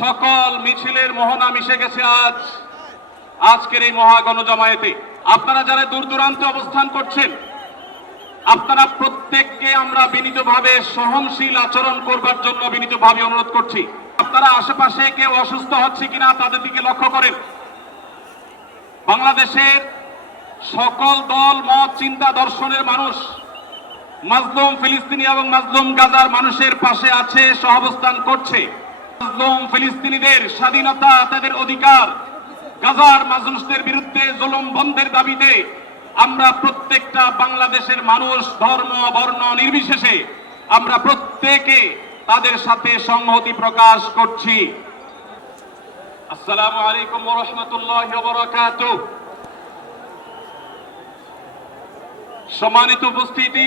সকল মিছিলের মোহনা মিশে গেছে আজ। আজকের এই মহা গণজমায়েতে আপনারা যারা দূর দূরান্তে অবস্থান করছেন, আপনারা প্রত্যেককে আমরা বিনীতভাবে সহনশীল আচরণ করবার জন্য বিনীতভাবে অনুরোধ করছি। আপনারা আশেপাশে কেউ অসুস্থ হচ্ছে কিনা তাদের দিকে লক্ষ্য করেন। বাংলাদেশের সকল দল, মত, চিন্তা, দর্শনের মানুষ, মাজলুম ফিলিস্তিনি এবং মাজলুম গাজার মানুষের পাশে আছে, সহাবস্থান করছে। মাজলুম ফিলিস্তিনিদের স্বাধীনতা তাদের অধিকার। গাজার মাজলুসদের বিরুদ্ধে জুলুম বন্ধের দাবিতে আমরা প্রত্যেকটা বাংলাদেশের মানুষ ধর্ম, বর্ণ নির্বিশেষে আমরা প্রত্যেকে তাদের সাথে সংহতি প্রকাশ করছি। আসসালামু আলাইকুম রাহমাতুল্লাহি সম্মানিত উপস্থিতি।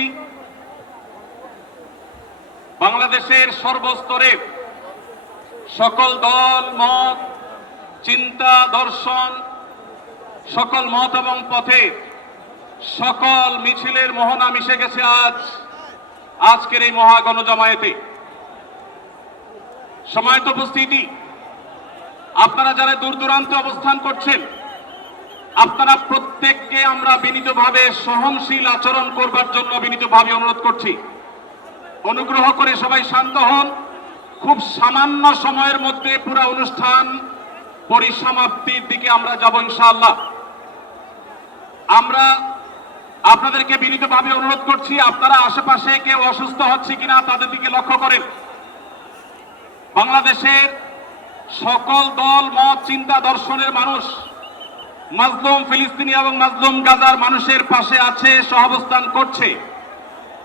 বাংলাদেশের সর্বস্তরে সকল দল, মত, চিন্তা, দর্শন, সকল মত এবং পথে সকল মিছিলের মোহনা মিশে গেছে আজ, আজকের এই মহা গণজমায়েতে। সময়ত উপস্থিতি। আপনারা যারা দূর দূরান্তে অবস্থান করছেন, আপনারা প্রত্যেককে আমরা বিনীতভাবে সহনশীল আচরণ করবার জন্য বিনীতভাবে অনুরোধ করছি। অনুগ্রহ করে সবাই শান্ত হন। খুব সামান্য সময়ের মধ্যে পুরো অনুষ্ঠান পরিসমাপ্তির দিকে আমরা যাব ইনশাআল্লাহ। আমরা আপনাদেরকে বিনীতভাবে অনুরোধ করছি, আপনারা আশেপাশে কেউ অসুস্থ হচ্ছে কিনা তাদের দিকে লক্ষ্য করেন। বাংলাদেশের সকল দল, মত, চিন্তা, দর্শনের মানুষ মাজলুম ফিলিস্তিনি এবং মাজলুম গাজার মানুষের পাশে আছে, সহাবস্থান করছে।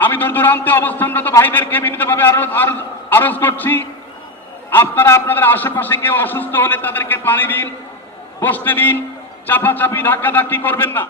আমি দূর দূরান্তে অবস্থানরত ভাইদেরকে বিনীতভাবে আরো- করছি। আপনারা আপনাদের আশেপাশে কেউ অসুস্থ হলে তাদেরকে পানি দিন, বসতে দিন, চাপাচাপি, ধাক্কাধাক্কি করবেন না।